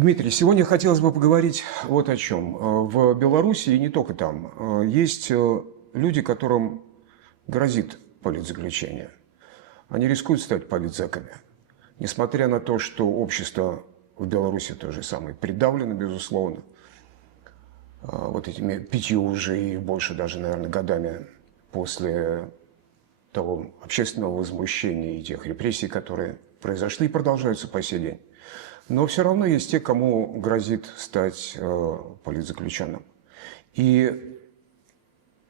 Дмитрий, сегодня хотелось бы поговорить вот о чем. В Беларуси и не только там есть люди, которым грозит политзаключение. Они рискуют стать политзеками. Несмотря на то, что общество в Беларуси то же самое придавлено, безусловно, вот этими 5 уже и больше даже, наверное, годами после того общественного возмущения и тех репрессий, которые произошли и продолжаются по сей день. Но все равно есть те, кому грозит стать политзаключенным. И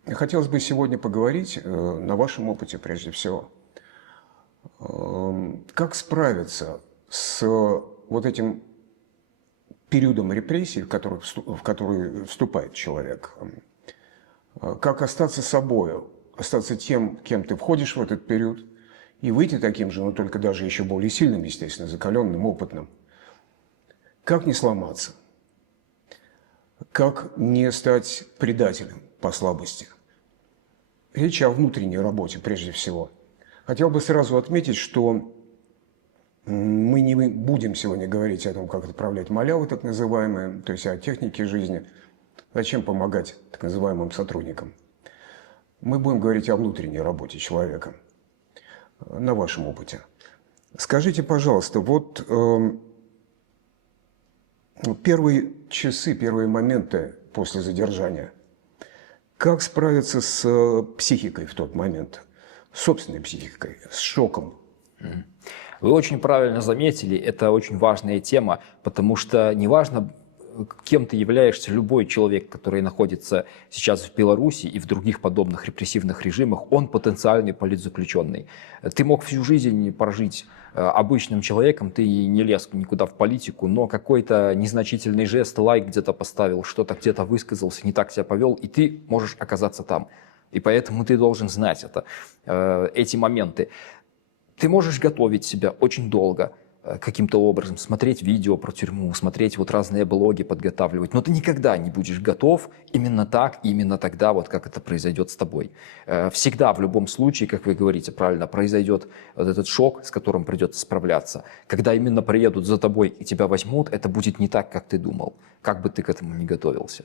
хотелось бы сегодня поговорить на вашем опыте прежде всего. Как справиться с вот этим периодом репрессий, в который вступает человек? Как остаться собой, остаться тем, кем ты входишь в этот период, и выйти таким же, но только даже еще более сильным, естественно, закаленным, опытным. Как не сломаться? Как не стать предателем по слабости? Речь о внутренней работе прежде всего. Хотел бы сразу отметить, что мы не будем сегодня говорить о том, как отправлять малявы, так называемые, то есть о технике жизни. Зачем помогать так называемым сотрудникам? Мы будем говорить о внутренней работе человека на вашем опыте. Скажите, пожалуйста, вот первые часы, первые моменты после задержания, как справиться с психикой в тот момент, с собственной психикой, с шоком? Вы очень правильно заметили, это очень важная тема, потому что неважно, кем ты являешься, любой человек, который находится сейчас в Беларуси и в других подобных репрессивных режимах, он потенциальный политзаключенный. Ты мог всю жизнь прожить обычным человеком, ты не лез никуда в политику, но какой-то незначительный жест, лайк где-то поставил, что-то где-то высказался, не так себя повел, и ты можешь оказаться там. И поэтому ты должен знать эти моменты. Ты можешь готовить себя очень долго, каким-то образом, смотреть видео про тюрьму, смотреть вот разные блоги, подготавливать, но ты никогда не будешь готов именно так, именно тогда, вот как это произойдет с тобой. Всегда, в любом случае, как вы говорите правильно, произойдет вот этот шок, с которым придется справляться. Когда именно приедут за тобой и тебя возьмут, это будет не так, как ты думал, как бы ты к этому не готовился.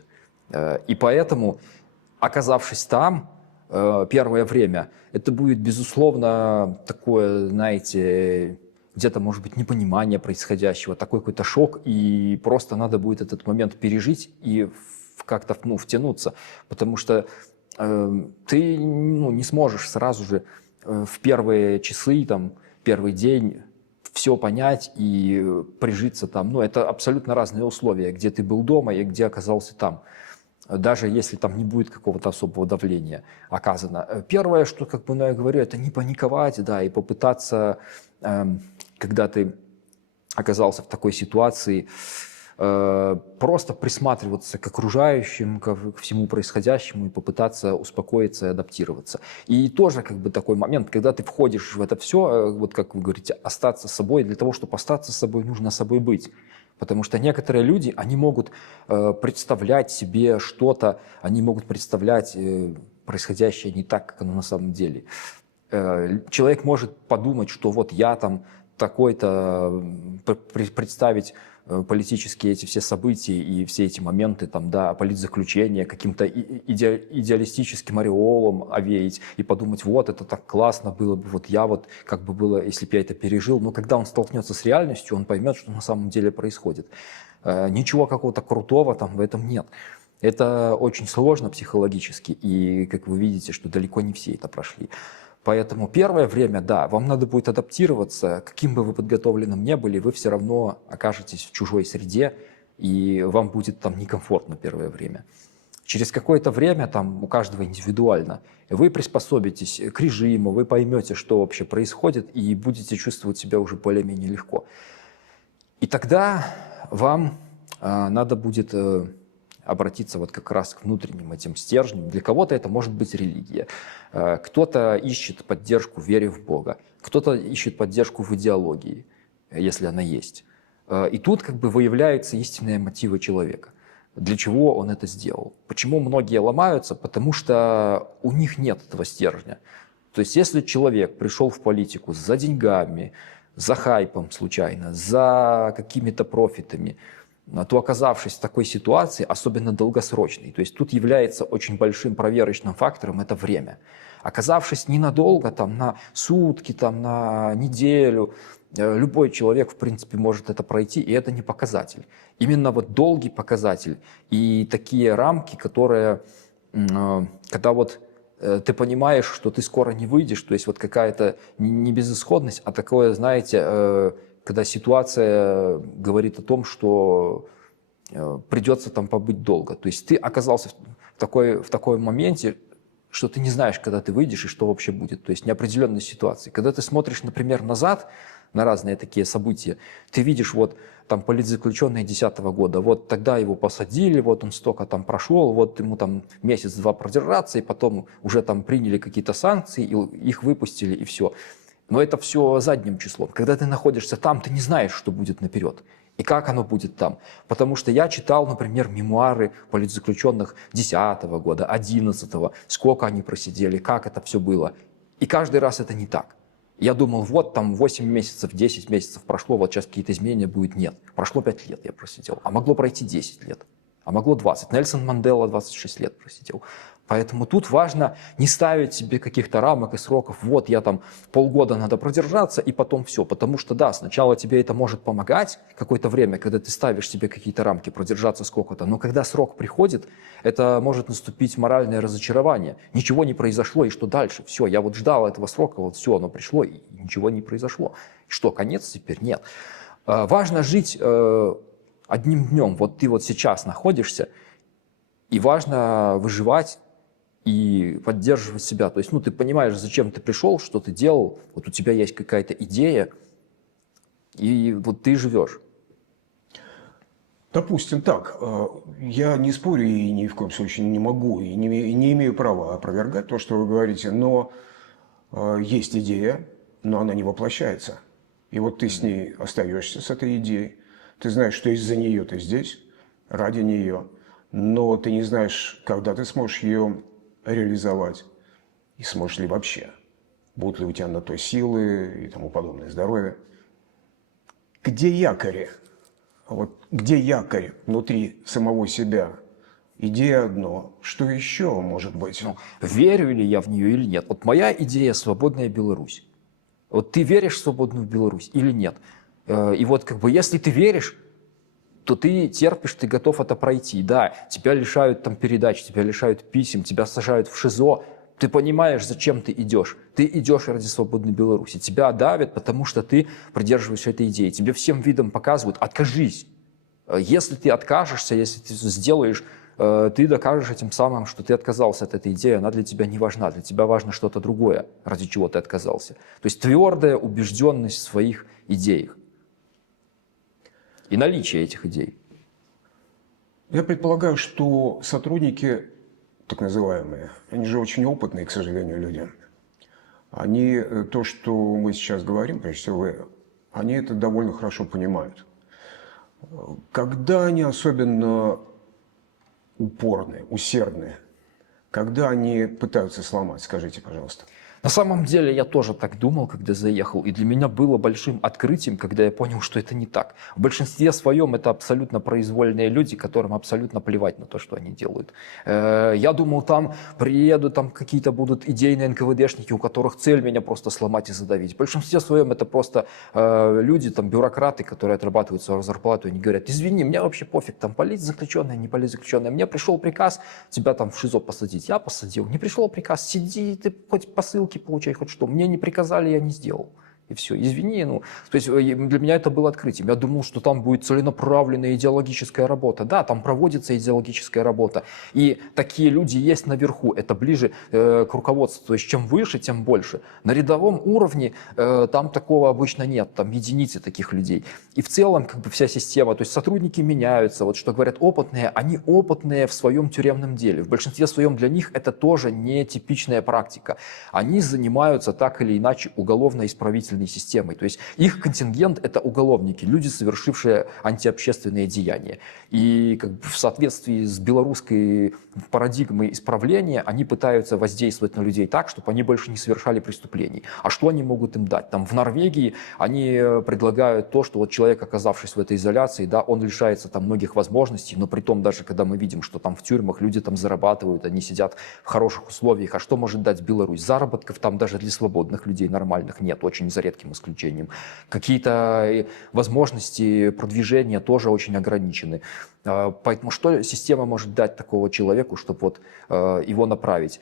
И поэтому, оказавшись там, первое время, это будет, безусловно, такое, знаете, где-то, может быть, непонимание происходящего, такой какой-то шок, и просто надо будет этот момент пережить и как-то втянуться, потому что ты не сможешь сразу же в первые часы, там, первый день все понять и прижиться там. Это абсолютно разные условия, где ты был дома и где оказался там. Даже если там не будет какого-то особого давления оказано. Первое, что я говорю, это не паниковать, да, и попытаться, когда ты оказался в такой ситуации, просто присматриваться к окружающим, ко всему происходящему и попытаться успокоиться и адаптироваться. И тоже такой момент, когда ты входишь в это все, вот как вы говорите, остаться собой. Для того, чтобы остаться собой, нужно собой быть. Потому что некоторые люди, они могут представлять себе что-то, они могут представлять происходящее не так, как оно на самом деле. Человек может подумать, что вот я там такой-то, представить политические эти все события и все эти моменты, там, да, политзаключения, каким-то идеалистическим ореолом овеять и подумать, вот, это так классно было бы, вот я вот, как бы было, если бы я это пережил. Но когда он столкнется с реальностью, он поймет, что на самом деле происходит. Ничего какого-то крутого там в этом нет. Это очень сложно психологически, и, как вы видите, что далеко не все это прошли. Поэтому первое время, да, вам надо будет адаптироваться, каким бы вы подготовленным ни были, вы все равно окажетесь в чужой среде, и вам будет там некомфортно первое время. Через какое-то время, там у каждого индивидуально, вы приспособитесь к режиму, вы поймете, что вообще происходит, и будете чувствовать себя уже более-менее легко. И тогда вам надо будет обратиться вот как раз к внутренним этим стержням. Для кого-то это может быть религия. Кто-то ищет поддержку в вере в Бога. Кто-то ищет поддержку в идеологии, если она есть. И тут выявляются истинные мотивы человека. Для чего он это сделал? Почему многие ломаются? Потому что у них нет этого стержня. То есть если человек пришел в политику за деньгами, за хайпом случайно, за какими-то профитами, то, оказавшись в такой ситуации, особенно долгосрочной, то есть тут является очень большим проверочным фактором это время. Оказавшись ненадолго, там, на сутки, там, на неделю, любой человек, в принципе, может это пройти, и это не показатель. Именно вот долгий показатель и такие рамки, которые, когда вот ты понимаешь, что ты скоро не выйдешь, то есть вот какая-то не безысходность, а такое, знаете, когда ситуация говорит о том, что придется там побыть долго. То есть ты оказался в таком моменте, что ты не знаешь, когда ты выйдешь и что вообще будет. То есть неопределенной ситуации. Когда ты смотришь, например, назад на разные такие события, ты видишь вот там политзаключенный 2010 года, вот тогда его посадили, вот он столько там прошел, вот ему там месяц-два продержаться, и потом уже там приняли какие-то санкции, и их выпустили, и все. Но это все задним числом. Когда ты находишься там, ты не знаешь, что будет наперед. И как оно будет там. Потому что я читал, например, мемуары политзаключенных 2010 года, 2011, сколько они просидели, как это все было. И каждый раз это не так. Я думал, вот там 8 месяцев, 10 месяцев прошло, вот сейчас какие-то изменения будет. Нет. Прошло 5 лет я просидел. А могло пройти 10 лет. А могло 20. Нельсон Мандела 26 лет просидел. Поэтому тут важно не ставить себе каких-то рамок и сроков. Вот я там полгода надо продержаться и потом все. Потому что да, сначала тебе это может помогать какое-то время, когда ты ставишь себе какие-то рамки, продержаться сколько-то. Но когда срок приходит, это может наступить моральное разочарование. Ничего не произошло, и что дальше? Все, я вот ждал этого срока, вот все, оно пришло, и ничего не произошло. Что, конец теперь? Нет. Важно жить одним днем. Вот ты вот сейчас находишься, и важно выживать и поддерживать себя. То есть, ты понимаешь, зачем ты пришел, что ты делал, вот у тебя есть какая-то идея, и вот ты живешь. Допустим, так. Я не спорю и ни в коем случае не могу, и не имею права опровергать то, что вы говорите, но есть идея, но она не воплощается. И вот ты с ней остаешься, с этой идеей. Ты знаешь, что из-за нее ты здесь, ради нее, но ты не знаешь, когда ты сможешь ее реализовать и сможешь ли вообще. Будут ли у тебя на то силы и тому подобное, здоровье. Где якорь? Вот где якорь внутри самого себя? Идея одно. Что еще может быть? Верю ли я в нее или нет? Вот моя идея – свободная Беларусь. Вот ты веришь в свободную Беларусь или нет? И вот если ты веришь, то ты терпишь, ты готов это пройти. Да, тебя лишают там передач, тебя лишают писем, тебя сажают в ШИЗО. Ты понимаешь, зачем ты идешь. Ты идешь ради свободной Беларуси. Тебя давят, потому что ты придерживаешься этой идеи. Тебе всем видом показывают, откажись. Если ты откажешься, если ты сделаешь, ты докажешь этим самым, что ты отказался от этой идеи, она для тебя не важна. Для тебя важно что-то другое, ради чего ты отказался. То есть твердая убежденность в своих идеях. И наличие этих идей. Я предполагаю, что сотрудники, так называемые, они же очень опытные, к сожалению, люди. Они то, что мы сейчас говорим, прежде всего вы, они это довольно хорошо понимают. Когда они особенно упорные, усердные, когда они пытаются сломать, скажите, пожалуйста. На самом деле я тоже так думал, когда заехал, и для меня было большим открытием, когда я понял, что это не так. В большинстве своем это абсолютно произвольные люди, которым абсолютно плевать на то, что они делают. Я думал, там приедут, там какие-то будут идейные НКВДшники, у которых цель меня просто сломать и задавить. В большинстве своем это просто люди, там бюрократы, которые отрабатывают свою зарплату, и они говорят: извини, мне вообще пофиг, там политзаключенные, не политзаключенные. Мне пришел приказ тебя там в ШИЗО посадить. Я посадил. Не пришел приказ, сиди, ты хоть посылки получай, хоть что. Мне не приказали, я не сделал. И все, извини. То есть для меня это было открытием. Я думал, что там будет целенаправленная идеологическая работа. Да, там проводится идеологическая работа. И такие люди есть наверху. Это ближе к руководству. То есть чем выше, тем больше. На рядовом уровне там такого обычно нет. Там единицы таких людей. И в целом вся система, то есть сотрудники меняются. Вот что говорят опытные, они опытные в своем тюремном деле. В большинстве своем для них это тоже не типичная практика. Они занимаются так или иначе уголовно-исправительной правоохранительной системой. То есть их контингент – это уголовники, люди, совершившие антиобщественные деяния. И как бы в соответствии с белорусской парадигмой исправления они пытаются воздействовать на людей так, чтобы они больше не совершали преступлений. А что они могут им дать? Там в Норвегии они предлагают то, что вот человек, оказавшись в этой изоляции, да, он лишается там многих возможностей, но при том даже, когда мы видим, что там в тюрьмах люди там зарабатывают, они сидят в хороших условиях, а что может дать Беларусь? Заработков там даже для свободных людей нормальных нет, очень за редким исключением. Какие-то возможности продвижения тоже очень ограничены. Поэтому что система может дать такого человеку, чтобы вот его направить?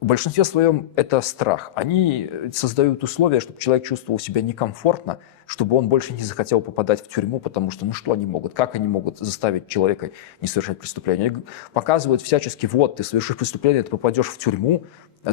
В большинстве своем это страх. Они создают условия, чтобы человек чувствовал себя некомфортно, чтобы он больше не захотел попадать в тюрьму, потому что, ну что они могут, как они могут заставить человека не совершать преступление? Они показывают всячески, вот, ты совершишь преступление, ты попадешь в тюрьму,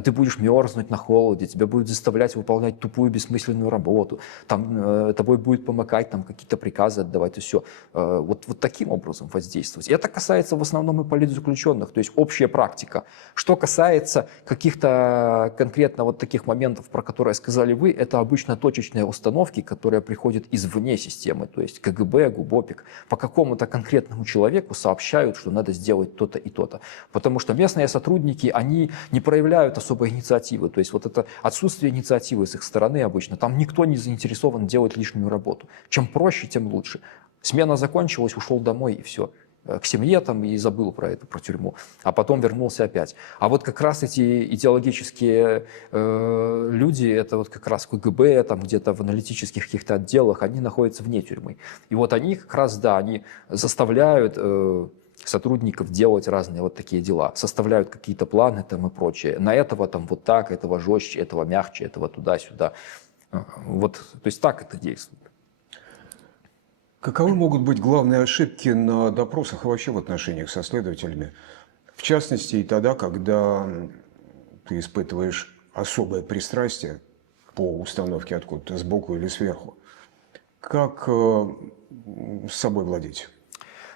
ты будешь мерзнуть на холоде, тебя будут заставлять выполнять тупую бессмысленную работу, там тобой будет помыкать, там какие-то приказы отдавать и все. Вот таким образом воздействовать. И это касается в основном и политзаключенных, то есть общая практика. Что касается каких-то конкретно вот таких моментов, про которые сказали вы, это обычно точечные установки, которые приходят извне системы, то есть КГБ, ГУБОПИК, по какому-то конкретному человеку сообщают, что надо сделать то-то и то-то. Потому что местные сотрудники, они не проявляют особой инициативы, то есть вот это отсутствие инициативы с их стороны обычно, там никто не заинтересован делать лишнюю работу. Чем проще, тем лучше. Смена закончилась, ушел домой и все. К семье там и забыл про это, про тюрьму, а потом вернулся опять. А вот как раз эти идеологические люди, это вот как раз КГБ, там где-то в аналитических каких-то отделах, они находятся вне тюрьмы. И вот они как раз, да, они заставляют сотрудников делать разные вот такие дела, составляют какие-то планы там и прочее. На этого там вот так, этого жестче, этого мягче, этого туда-сюда. Вот, то есть так это действует. Каковы могут быть главные ошибки на допросах и вообще в отношениях со следователями? В частности, и тогда, когда ты испытываешь особое пристрастие по установке откуда-то сбоку или сверху. Как с собой владеть?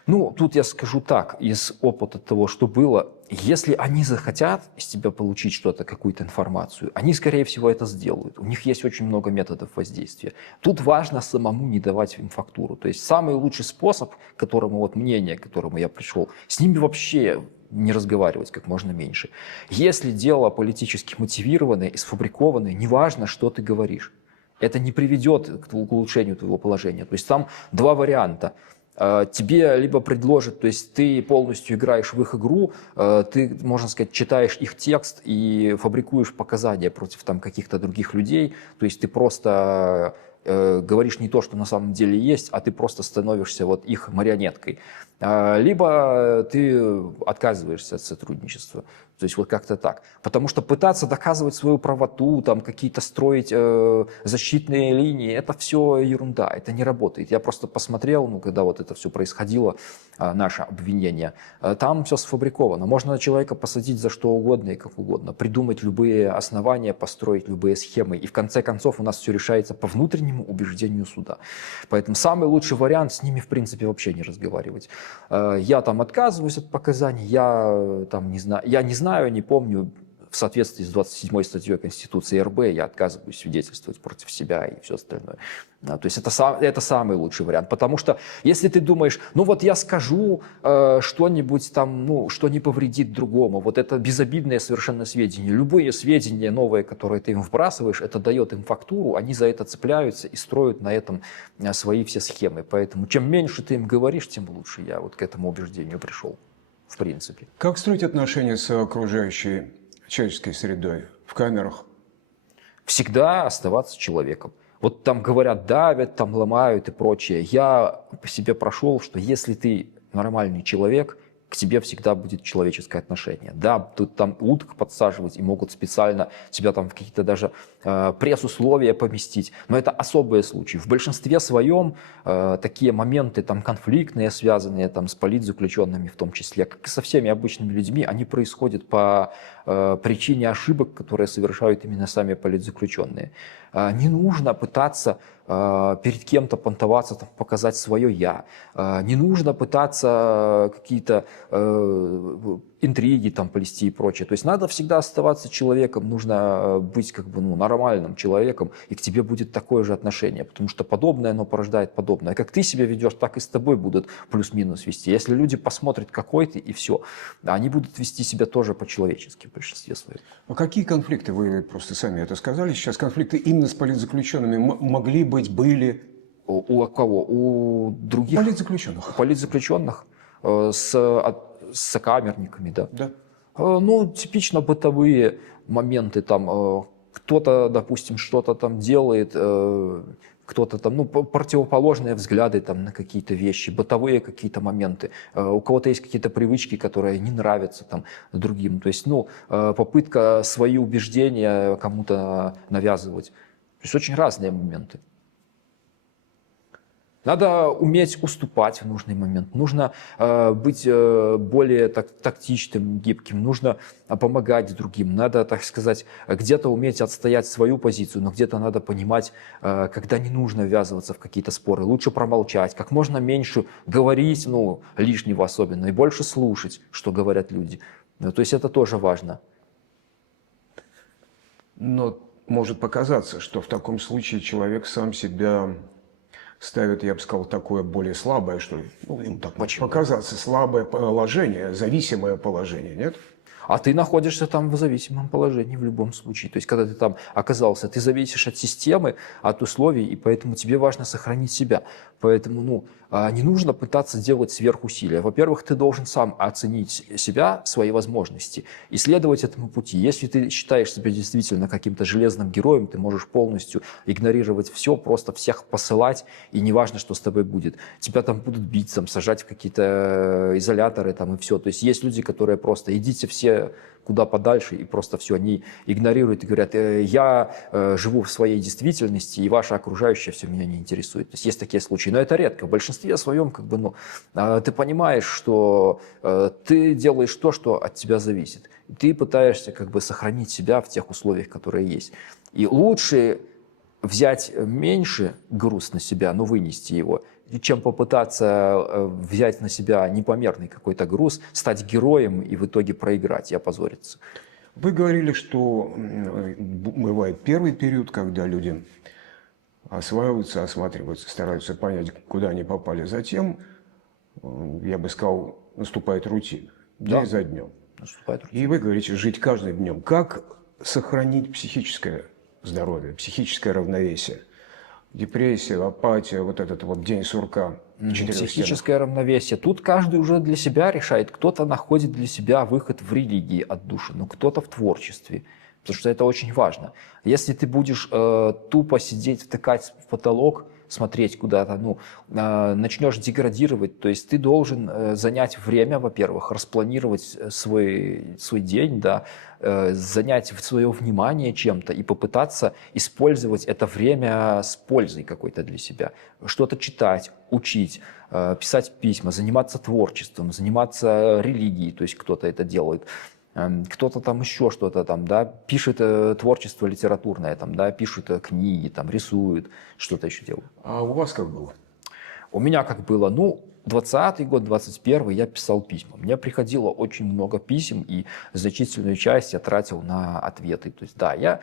Ну, тут я скажу так, из опыта того, что было, если они захотят из тебя получить что-то, какую-то информацию, они, скорее всего, это сделают. У них есть очень много методов воздействия. Тут важно самому не давать им фактуру. То есть самый лучший способ, к которому вот мнение, к которому я пришел, с ними вообще не разговаривать как можно меньше. Если дело политически мотивированное и сфабрикованное, неважно, что ты говоришь, это не приведет к улучшению твоего положения. То есть там два варианта. Тебе либо предложат, то есть ты полностью играешь в их игру, ты, можно сказать, читаешь их текст и фабрикуешь показания против там каких-то других людей, то есть ты просто говоришь не то, что на самом деле есть, а ты просто становишься вот их марионеткой. Либо ты отказываешься от сотрудничества. То есть вот как-то так. Потому что пытаться доказывать свою правоту, там какие-то строить защитные линии, это все ерунда, это не работает. Я просто посмотрел, ну, когда вот это все происходило, наше обвинение, там все сфабриковано. Можно человека посадить за что угодно и как угодно, придумать любые основания, построить любые схемы. И в конце концов у нас все решается по внутреннему убеждению суда. Поэтому самый лучший вариант с ними, в принципе, вообще не разговаривать. Я там отказываюсь от показаний, я не знаю, не помню, в соответствии с 27 статьей Конституции РБ я отказываюсь свидетельствовать против себя и все остальное. То есть это самый лучший вариант. Потому что если ты думаешь, ну вот я скажу что-нибудь там, ну, что не повредит другому, вот это безобидное совершенно сведения. Любые сведения новые, которые ты им вбрасываешь, это дает им фактуру, они за это цепляются и строят на этом свои все схемы. Поэтому чем меньше ты им говоришь, тем лучше. Я вот к этому убеждению пришел, в принципе. Как строить отношения с окружающей человеческой средой в камерах? Всегда оставаться человеком. Вот там говорят, давят, там ломают и прочее. Я по себе прошел, что если ты нормальный человек, к тебе всегда будет человеческое отношение. Да, тут там уток подсаживать и могут специально тебя там в какие-то даже пресс-условия поместить, но это особые случаи. В большинстве своем такие моменты там конфликтные, связанные там с политзаключенными в том числе, как и со всеми обычными людьми, они происходят по причине ошибок, которые совершают именно сами политзаключенные. Не нужно пытаться перед кем-то понтоваться, там, показать свое «я». Не нужно пытаться какие-то интриги там плести и прочее. То есть надо всегда оставаться человеком, нужно быть как бы нормальным человеком, и к тебе будет такое же отношение, потому что подобное, оно порождает подобное. Как ты себя ведешь, так и с тобой будут плюс-минус вести. Если люди посмотрят, какой ты, и все, они будут вести себя тоже по-человечески в большинстве своем. А какие конфликты, вы просто сами это сказали, сейчас конфликты именно с политзаключенными могли быть, были? У кого? У других Политзаключенных. политзаключенных с сокамерниками, да. Да. Ну, типично бытовые моменты, там, кто-то, допустим, что-то там делает, кто-то там, ну, противоположные взгляды там на какие-то вещи, бытовые какие-то моменты. У кого-то есть какие-то привычки, которые не нравятся там другим. То есть, ну, попытка свои убеждения кому-то навязывать. То есть очень разные моменты. Надо уметь уступать в нужный момент, нужно быть более тактичным, гибким, нужно помогать другим, надо, так сказать, где-то уметь отстоять свою позицию, но где-то надо понимать, когда не нужно ввязываться в какие-то споры, лучше промолчать, как можно меньше говорить, ну, лишнего особенно, и больше слушать, что говорят люди. Ну, то есть это тоже важно. Но может показаться, что в таком случае человек сам себя ставит, я бы сказал, такое более слабое, что ли, ну, ему так может показаться, слабое положение, зависимое положение, нет? А ты находишься там в зависимом положении в любом случае. То есть, когда ты там оказался, ты зависишь от системы, от условий, и поэтому тебе важно сохранить себя. Поэтому, ну, не нужно пытаться делать сверхусилия. Во-первых, ты должен сам оценить себя, свои возможности, и следовать этому пути. Если ты считаешь себя действительно каким-то железным героем, ты можешь полностью игнорировать все, просто всех посылать, и неважно, что с тобой будет. Тебя там будут бить, там, сажать в какие-то изоляторы, там, и все. То есть есть люди, которые просто идите все куда подальше, и просто все, они игнорируют и говорят, я живу в своей действительности, и ваше окружающее все меня не интересует. То есть есть такие случаи, но это редко. В большинстве своем как бы, ну, ты понимаешь, что ты делаешь то, что от тебя зависит. И ты пытаешься как бы сохранить себя в тех условиях, которые есть. И лучше взять меньше груз на себя, но вынести его, чем попытаться взять на себя непомерный какой-то груз, стать героем и в итоге проиграть и опозориться. Вы говорили, что бывает первый период, когда люди осваиваются, осматриваются, стараются понять, куда они попали. Затем, я бы сказал, наступает рутина, день за днем. И вы говорите, жить каждым днем. Как сохранить психическое здоровье, психическое равновесие? Депрессия, апатия, вот этот вот день сурка. Психическое равновесие. Тут каждый уже для себя решает. Кто-то находит для себя выход в религии отдушину, кто-то в творчестве. Потому что это очень важно. Если ты будешь тупо сидеть, втыкать в потолок, смотреть куда-то, ну, начнешь деградировать, то есть ты должен занять время, во-первых, распланировать свой день, да, занять свое внимание чем-то и попытаться использовать это время с пользой какой-то для себя. Что-то читать, учить, писать письма, заниматься творчеством, заниматься религией, то есть кто-то это делает. Кто-то там еще что-то там, да, пишет творчество литературное, там, да, пишет книги, там, рисует, что-то еще делает. А у вас как было? У меня как было, ну, 20-й год, 21-й я писал письма. Мне приходило очень много писем, и значительную часть я тратил на ответы. То есть, да, я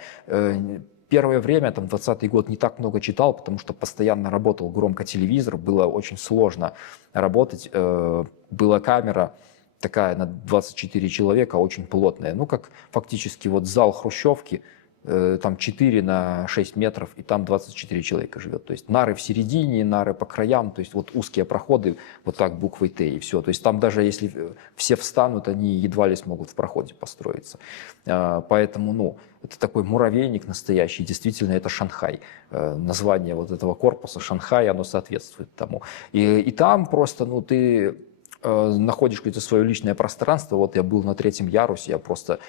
первое время, там, 20-й год, не так много читал, потому что постоянно работал громко телевизор, было очень сложно работать, была камера такая на 24 человека, очень плотная. Ну, как фактически вот зал хрущевки, там 4 на 6 метров, и там 24 человека живет. То есть нары в середине, нары по краям, то есть вот узкие проходы, вот так буквой Т, и все. То есть там даже если все встанут, они едва ли смогут в проходе построиться. Поэтому, ну, это такой муравейник настоящий, действительно, это Шанхай. Название вот этого корпуса Шанхай, оно соответствует тому. И там просто, ну, ты находишь какое-то свое личное пространство. Вот я был на 3-м ярусе, я просто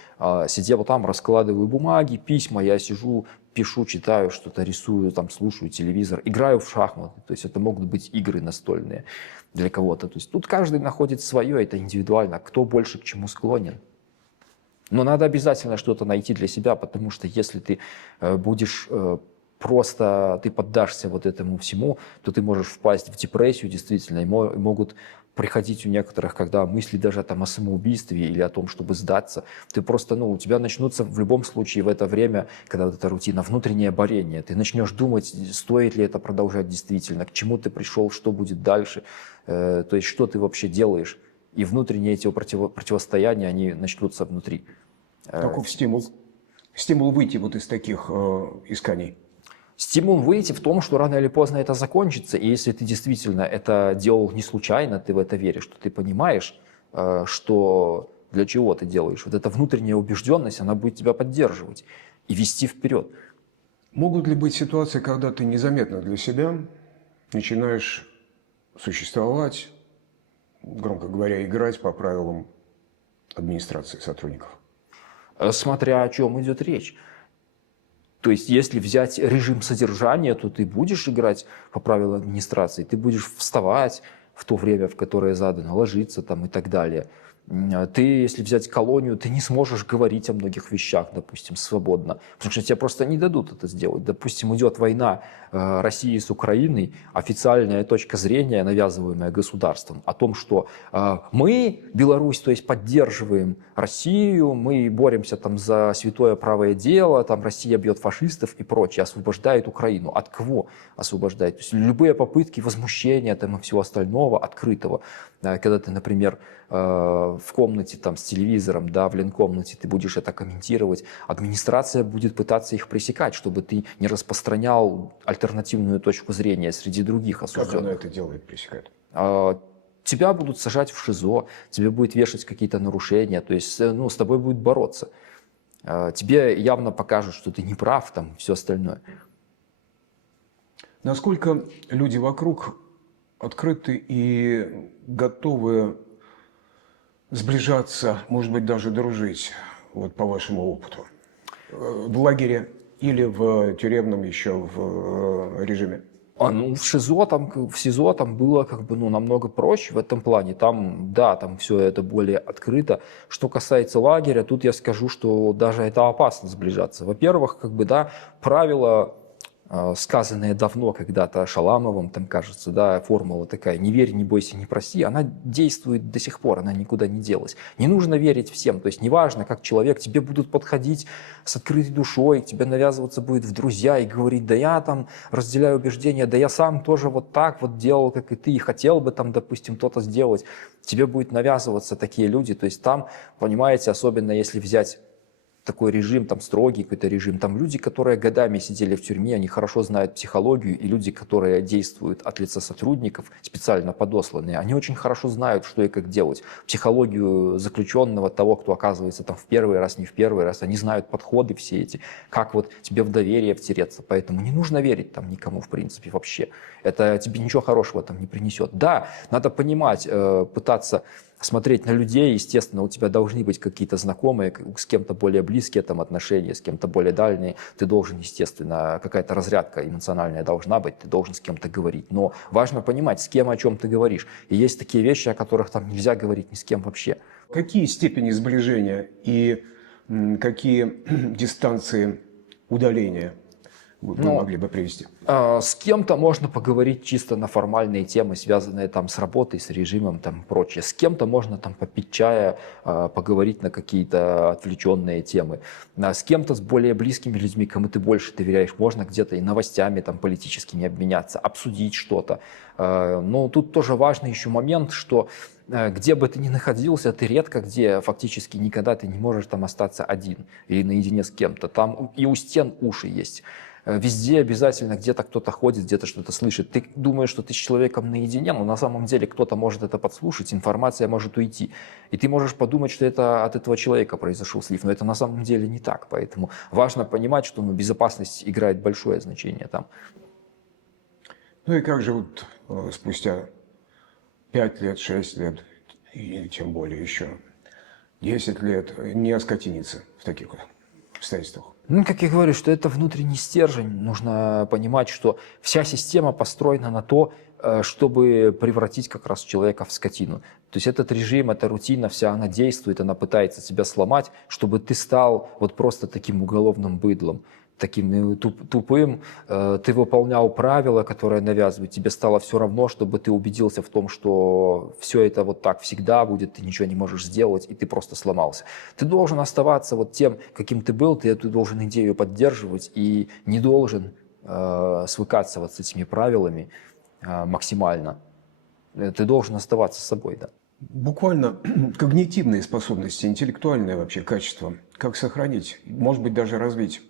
сидел там, раскладываю бумаги, письма, я сижу, пишу, читаю что-то, рисую, там, слушаю телевизор, играю в шахматы. То есть это могут быть игры настольные для кого-то. То есть тут каждый находит свое, это индивидуально, кто больше к чему склонен. Но надо обязательно что-то найти для себя, потому что если ты будешь просто, ты поддашься вот этому всему, то ты можешь впасть в депрессию, действительно, и могут приходить у некоторых, когда мысли даже там о самоубийстве или о том, чтобы сдаться. Ты просто, у тебя начнутся в любом случае в это время, когда вот эта рутина, внутреннее борение. Ты начнешь думать, стоит ли это продолжать действительно, к чему ты пришел, что будет дальше, то есть что ты вообще делаешь. И внутренние эти противостояния, они начнутся внутри. Каков стимул? Стимул выйти вот из таких исканий? Стимул выйти в том, что рано или поздно это закончится, и если ты действительно это делал не случайно, ты в это веришь, что ты понимаешь, что для чего ты делаешь. Вот эта внутренняя убежденность, она будет тебя поддерживать и вести вперед. Могут ли быть ситуации, когда ты незаметно для себя начинаешь существовать, громко говоря, играть по правилам администрации сотрудников? Смотря о чем идет речь. То есть, если взять режим содержания, то ты будешь играть по правилам администрации, ты будешь вставать в то время, в которое задано, ложиться там и так далее. Ты, если взять колонию, ты не сможешь говорить о многих вещах, допустим, свободно, потому что тебе просто не дадут это сделать. Допустим, идет война России с Украиной, официальная точка зрения, навязываемая государством, о том, что мы, Беларусь, то есть поддерживаем Россию, мы боремся там за святое правое дело, там Россия бьет фашистов и прочее, освобождает Украину. От кого освобождает? То есть любые попытки возмущения там, и всего остального открытого, когда ты, например, в комнате там, с телевизором, да, в ленкомнате ты будешь это комментировать, администрация будет пытаться их пресекать, чтобы ты не распространял альтернативную точку зрения среди других осужденных. Как она это делает, пресекает? Тебя будут сажать в ШИЗО, тебе будет вешать какие-то нарушения, то есть с тобой будет бороться. Тебе явно покажут, что ты не прав, там, все остальное. Насколько люди вокруг открыты и готовы сближаться, может быть, даже дружить, вот по вашему опыту, в лагере или в тюремном еще в режиме? В ШИЗО, в СИЗО там было намного проще в этом плане. Там, да, там все это более открыто. Что касается лагеря, тут я скажу, что даже это опасно сближаться. Во-первых, правила, сказанные давно когда-то Шаламовым, там, кажется, да, формула такая «не верь, не бойся, не проси», она действует до сих пор, она никуда не делась. Не нужно верить всем, то есть неважно, как человек, тебе будут подходить с открытой душой, тебе навязываться будет в друзья и говорить: да я там разделяю убеждения, да я сам тоже вот так вот делал, как и ты, и хотел бы там, допустим, то-то сделать. Тебе будет навязываться такие люди, то есть там, понимаете, особенно если взять такой режим, там строгий какой-то режим, там люди, которые годами сидели в тюрьме, они хорошо знают психологию, и люди, которые действуют от лица сотрудников, специально подосланные, они очень хорошо знают, что и как делать. Психологию заключенного, того, кто оказывается там в первый раз, не в первый раз, они знают подходы все эти, как вот тебе в доверие втереться, поэтому не нужно верить там никому, в принципе, вообще. Это тебе ничего хорошего там не принесет. Да, надо понимать, пытаться смотреть на людей, естественно, у тебя должны быть какие-то знакомые, с кем-то более близкие там отношения, с кем-то более дальние. Ты должен, естественно, какая-то разрядка эмоциональная должна быть, ты должен с кем-то говорить. Но важно понимать, с кем, о чем ты говоришь. И есть такие вещи, о которых там нельзя говорить ни с кем вообще. Какие степени сближения и какие дистанции удаления вы могли бы привести? С кем-то можно поговорить чисто на формальные темы, связанные там с работой, с режимом, там прочее. С кем-то можно там попить чая, поговорить на какие-то отвлеченные темы. С кем-то, с более близкими людьми, кому ты больше доверяешь, можно где-то и новостями там политическими обменяться, обсудить что-то. Но тут тоже важный еще момент, что где бы ты ни находился, ты редко где, фактически никогда ты не можешь там остаться один или наедине с кем-то. Там и у стен уши есть. Везде обязательно где-то кто-то ходит, где-то что-то слышит. Ты думаешь, что ты с человеком наедине, но на самом деле кто-то может это подслушать, информация может уйти. И ты можешь подумать, что это от этого человека произошел слив, но это на самом деле не так. Поэтому важно понимать, что безопасность играет большое значение там. Ну и как же вот спустя 5 лет, 6 лет, и тем более еще 10 лет не оскотиниться в таких обстоятельствах? Как я говорю, что это внутренний стержень. Нужно понимать, что вся система построена на то, чтобы превратить как раз человека в скотину. То есть этот режим, эта рутина вся, она действует, она пытается тебя сломать, чтобы ты стал вот просто таким уголовным быдлом. таким тупым, ты выполнял правила, которые навязывают, тебе стало все равно, чтобы ты убедился в том, что все это вот так всегда будет, ты ничего не можешь сделать, и ты просто сломался. Ты должен оставаться вот тем, каким ты был, ты эту должен идею поддерживать и не должен свыкаться вот с этими правилами максимально. Ты должен оставаться собой, да. Буквально когнитивные способности, интеллектуальное вообще качество. Как сохранить? Может быть, даже развить?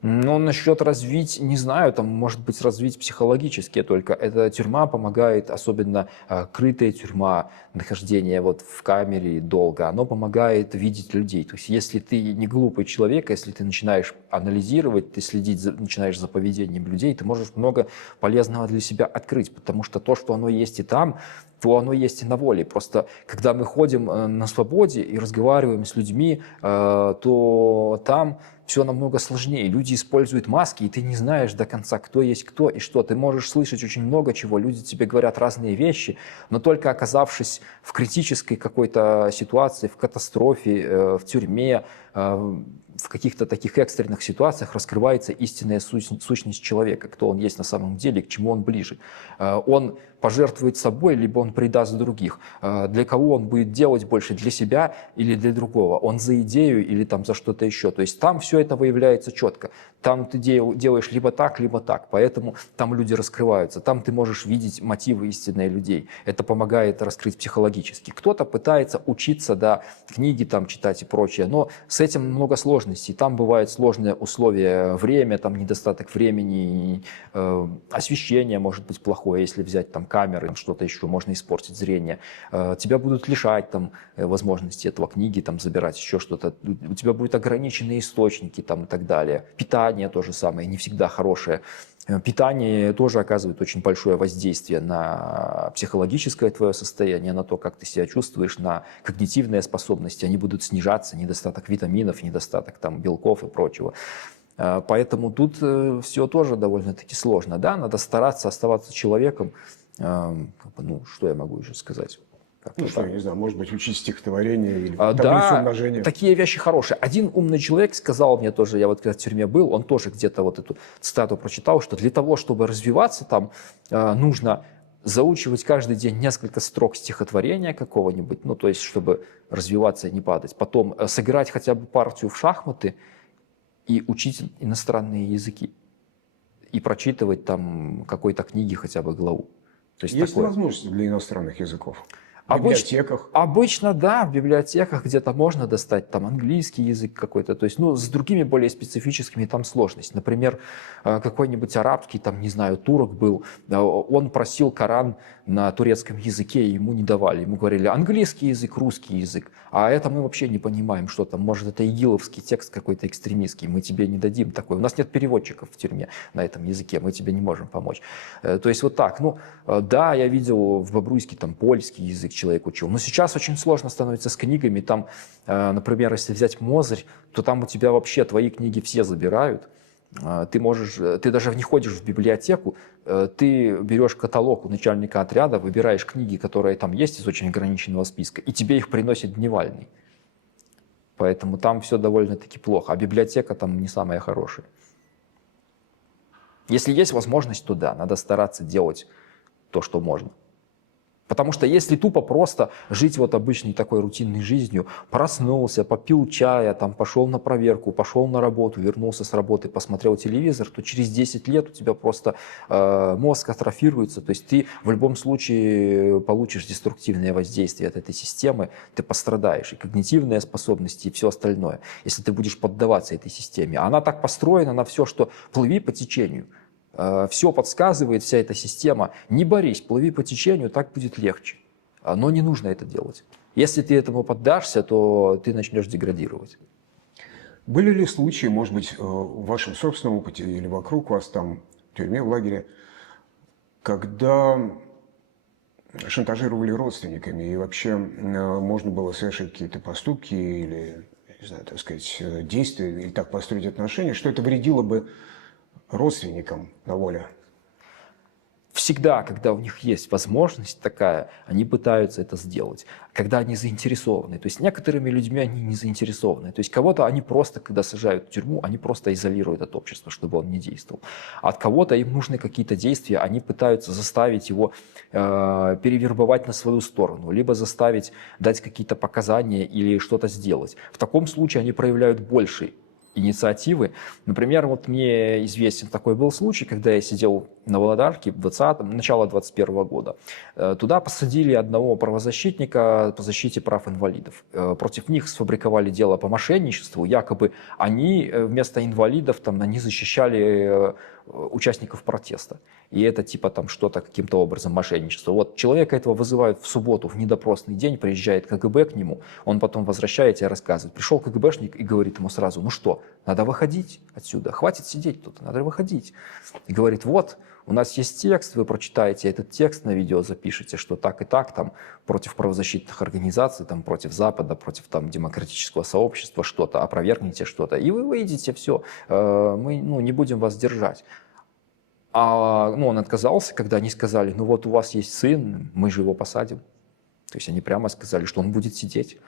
Ну, насчет развить, не знаю, там, может быть, развить психологически только. Эта тюрьма помогает, особенно крытая тюрьма, нахождение вот в камере долго, оно помогает видеть людей. То есть, если ты не глупый человек, если ты начинаешь анализировать, ты начинаешь за поведением людей, ты можешь много полезного для себя открыть, потому что то, что оно есть и там, то оно есть и на воле. Просто когда мы ходим на свободе и разговариваем с людьми, то там все намного сложнее. Люди используют маски, и ты не знаешь до конца, кто есть кто и что. Ты можешь слышать очень много чего, люди тебе говорят разные вещи, но только оказавшись в критической какой-то ситуации, в катастрофе, в тюрьме, в каких-то таких экстренных ситуациях раскрывается истинная сущность человека, кто он есть на самом деле, к чему он ближе. Он пожертвует собой, либо он предаст других. Для кого он будет делать больше, для себя или для другого? Он за идею или там за что-то еще? То есть там все это выявляется четко. Там ты делаешь либо так, либо так. Поэтому там люди раскрываются. Там ты можешь видеть мотивы истинных людей. Это помогает раскрыть психологически. Кто-то пытается учиться, да, книги там читать и прочее, но с этим много сложностей. Там бывают сложные условия, время, там недостаток времени, освещение может быть плохое, если взять там камеры, что-то еще, можно испортить зрение. Тебя будут лишать там возможности этого, книги там забирать, еще что-то. У тебя будут ограниченные источники там и так далее. Питание то же самое, не всегда хорошее. Питание тоже оказывает очень большое воздействие на психологическое твое состояние, на то, как ты себя чувствуешь, на когнитивные способности. Они будут снижаться, недостаток витаминов, недостаток там белков и прочего. Поэтому тут все тоже довольно-таки сложно. Да? Надо стараться оставаться человеком. Ну, что я могу еще сказать? Ну что, я не знаю, может быть, учить стихотворение или Да, таблицу умножения. такие вещи хорошие. Один умный человек сказал мне тоже, я вот когда в тюрьме был, он тоже где-то вот эту цитату прочитал, что для того, чтобы развиваться там, нужно заучивать каждый день несколько строк стихотворения какого-нибудь, ну, то есть, чтобы развиваться и не падать. Потом сыграть хотя бы партию в шахматы и учить иностранные языки. И прочитывать там какой-то книги хотя бы главу. То есть Есть ли такое. возможности для иностранных языков? В библиотеках? Обычно, да, в библиотеках где-то можно достать там английский язык какой-то, то есть, ну, с другими более специфическими там сложность. Например, какой-нибудь арабский, там, не знаю, турок был, он просил Коран на турецком языке, и ему не давали. Ему говорили английский язык, русский язык, а это мы вообще не понимаем, что там, может, это игиловский текст какой-то экстремистский, мы тебе не дадим такой. У нас нет переводчиков в тюрьме на этом языке, мы тебе не можем помочь. То есть вот так. Ну, да, я видел в Бобруйске там польский язык, человек учил. Но сейчас очень сложно становится с книгами. Там, например, если взять Мозырь, то там у тебя вообще твои книги все забирают. Ты даже не ходишь в библиотеку, ты берешь каталог у начальника отряда, выбираешь книги, которые там есть из очень ограниченного списка, и тебе их приносит дневальный. Поэтому там все довольно-таки плохо. А библиотека там не самая хорошая. Если есть возможность, то да, надо стараться делать то, что можно. Потому что если тупо просто жить вот обычной такой рутинной жизнью, проснулся, попил чая, там, пошел на проверку, пошел на работу, вернулся с работы, посмотрел телевизор, то через 10 лет у тебя просто мозг атрофируется, то есть ты в любом случае получишь деструктивное воздействие от этой системы, ты пострадаешь, и когнитивные способности, и все остальное, если ты будешь поддаваться этой системе. Она так построена на все, что плыви по течению. Все подсказывает, вся эта система. Не борись, плыви по течению, так будет легче. Но не нужно это делать. Если ты этому поддашься, то ты начнешь деградировать. Были ли случаи, может быть, в вашем собственном опыте или вокруг вас там, в тюрьме, в лагере, когда шантажировали родственниками и вообще можно было совершить какие-то поступки или, не знаю, так сказать, действия, или так построить отношения, что это вредило бы родственникам на воле? всегда, когда у них есть возможность такая, они пытаются это сделать, когда они заинтересованы. То есть некоторыми людьми они не заинтересованы. То есть кого-то они просто, когда сажают в тюрьму, они просто изолируют от общества, чтобы он не действовал. А от кого-то им нужны какие-то действия, они пытаются заставить его перевербовать на свою сторону, либо заставить дать какие-то показания или что-то сделать. В таком случае они проявляют больше инициативы. Например, вот мне известен такой был случай, когда я сидел на Володарке начало 21 года. Туда посадили одного правозащитника по защите прав инвалидов. Против них сфабриковали дело по мошенничеству. Якобы они вместо инвалидов они защищали участников протеста. И это типа там что-то каким-то образом мошенничество. Вот человека этого вызывают в субботу, в недопросный день, приезжает КГБ к нему, он потом возвращается и рассказывает. Пришел КГБшник и говорит ему сразу: ну что, надо выходить отсюда, хватит сидеть тут, надо выходить. И говорит: вот, у нас есть текст, вы прочитаете этот текст, на видео запишите, что так и так, там, против правозащитных организаций, там, против Запада, против там, демократического сообщества что-то, опровергните что-то, и вы выйдете, все, мы не будем вас держать. Он отказался, когда они сказали: ну вот у вас есть сын, мы же его посадим. То есть они прямо сказали, что он будет сидеть,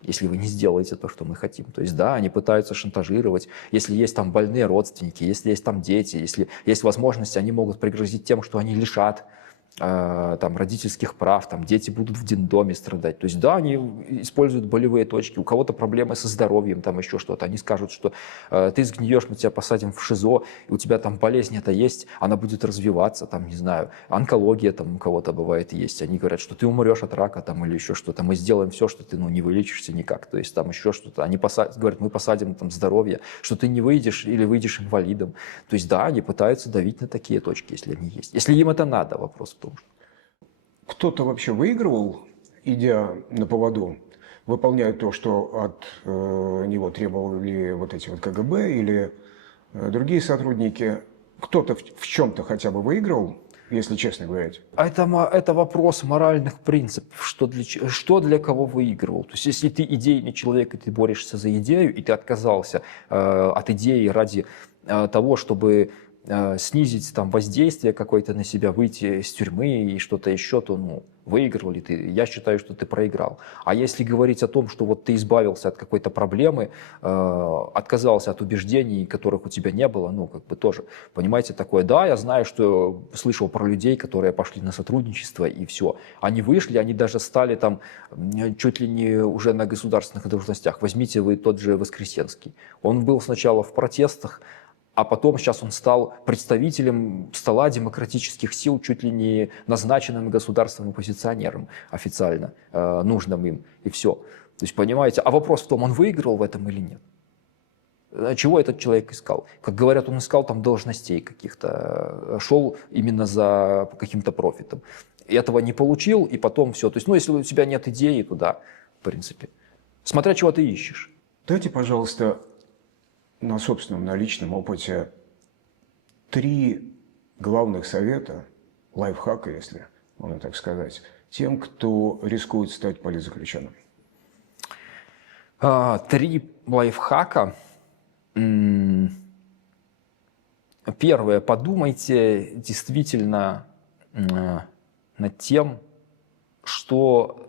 если вы не сделаете то, что мы хотим. То есть да, они пытаются шантажировать. Если есть там больные родственники, если есть там дети, если есть возможность, они могут пригрозить тем, что они лишат там родительских прав, там дети будут в детдоме страдать. То есть да, они используют болевые точки, у кого-то проблемы со здоровьем, там еще что-то. Они скажут, что ты сгниешь, мы тебя посадим в ШИЗО, и у тебя там болезнь это есть, она будет развиваться, там, не знаю, онкология там у кого-то бывает есть. Они говорят, что ты умрешь от рака там или еще что-то, мы сделаем все, что ты не вылечишься никак. То есть там еще что-то. Они говорят, мы посадим там здоровье, что ты не выйдешь или выйдешь инвалидом. То есть да, они пытаются давить на такие точки, если они есть. Если им это надо, вопрос в том. Кто-то вообще выигрывал, идя на поводу, выполняя то, что от него требовали вот эти вот КГБ или другие сотрудники? Кто-то в чем-то хотя бы выигрывал, если честно говорить? Это вопрос моральных принципов, что для кого выигрывал. То есть если ты идейный человек, и ты борешься за идею, и ты отказался от идеи ради того, чтобы снизить там воздействие какое-то на себя, выйти из тюрьмы и что-то еще, то выиграл ли ты? Я считаю, что ты проиграл. А если говорить о том, что вот ты избавился от какой-то проблемы, отказался от убеждений, которых у тебя не было, тоже, понимаете, такое, да, я знаю, что слышал про людей, которые пошли на сотрудничество и все. Они вышли, они даже стали там чуть ли не уже на государственных должностях. Возьмите вы тот же Воскресенский. Он был сначала в протестах, а потом сейчас он стал представителем стола демократических сил, чуть ли не назначенным государственным оппозиционером официально, нужным им, и все. То есть, понимаете, а вопрос в том, он выиграл в этом или нет. Чего этот человек искал? Как говорят, он искал там должностей каких-то, шел именно за каким-то профитом. И этого не получил, и потом все. То есть, если у тебя нет идеи, то да, в принципе. Смотря чего ты ищешь. Дайте, пожалуйста, на собственном, на личном опыте 3 главных совета, лайфхака, если можно так сказать, тем, кто рискует стать политзаключенным. 3 лайфхака. Первое. Подумайте действительно над тем, что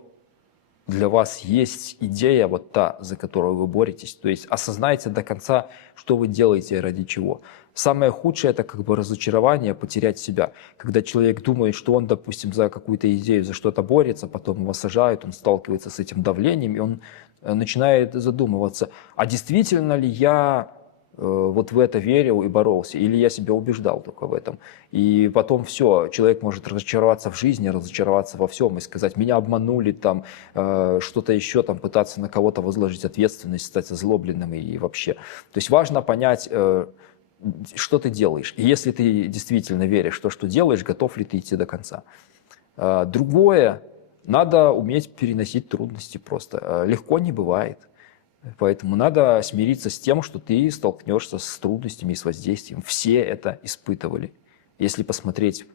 для вас есть идея, вот та, за которую вы боретесь. То есть осознайте до конца, что вы делаете и ради чего. Самое худшее – это разочарование, потерять себя. Когда человек думает, что он, допустим, за какую-то идею, за что-то борется, потом его сажают, он сталкивается с этим давлением, и он начинает задумываться, а действительно ли я вот в это верил и боролся, или я себя убеждал только в этом. И потом все, человек может разочароваться в жизни, разочароваться во всем и сказать, меня обманули, там что-то еще, там пытаться на кого-то возложить ответственность, стать озлобленным и вообще. То есть важно понять, что ты делаешь. И если ты действительно веришь в то, что делаешь, готов ли ты идти до конца. Другое, надо уметь переносить трудности просто. Легко не бывает. Поэтому надо смириться с тем, что ты столкнешься с трудностями и с воздействием. Все это испытывали. Если посмотреть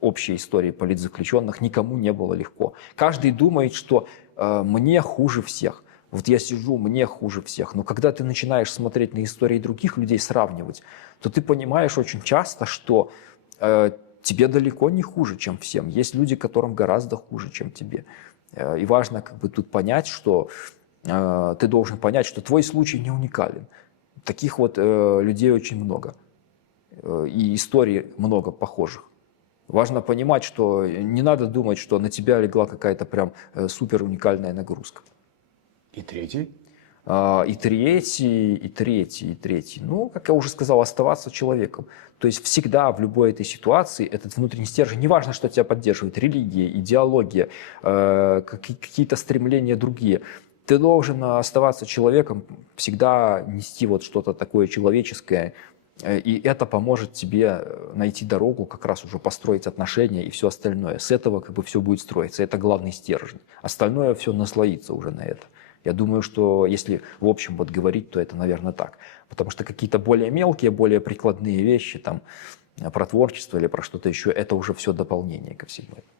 общие истории политзаключенных, никому не было легко. Каждый думает, что мне хуже всех. Вот я сижу, мне хуже всех. Но когда ты начинаешь смотреть на истории других людей, сравнивать, то ты понимаешь очень часто, что тебе далеко не хуже, чем всем. Есть люди, которым гораздо хуже, чем тебе. И важно как бы тут понять, что ты должен понять, что твой случай не уникален. Таких вот людей очень много. И историй много похожих. Важно понимать, что не надо думать, что на тебя легла какая-то прям супер уникальная нагрузка. И третий? И третий, и третий, и третий. Ну, как я уже сказал, оставаться человеком. То есть всегда в любой этой ситуации этот внутренний стержень, неважно, что тебя поддерживает, религия, идеология, какие-то стремления другие, ты должен оставаться человеком, всегда нести вот что-то такое человеческое, и это поможет тебе найти дорогу, как раз уже построить отношения и все остальное. С этого как бы все будет строиться. Это главный стержень. Остальное все наслоится уже на это. Я думаю, что если в общем вот говорить, то это, наверное, так. Потому что какие-то более мелкие, более прикладные вещи, там, про творчество или про что-то еще, это уже все дополнение ко всему этому.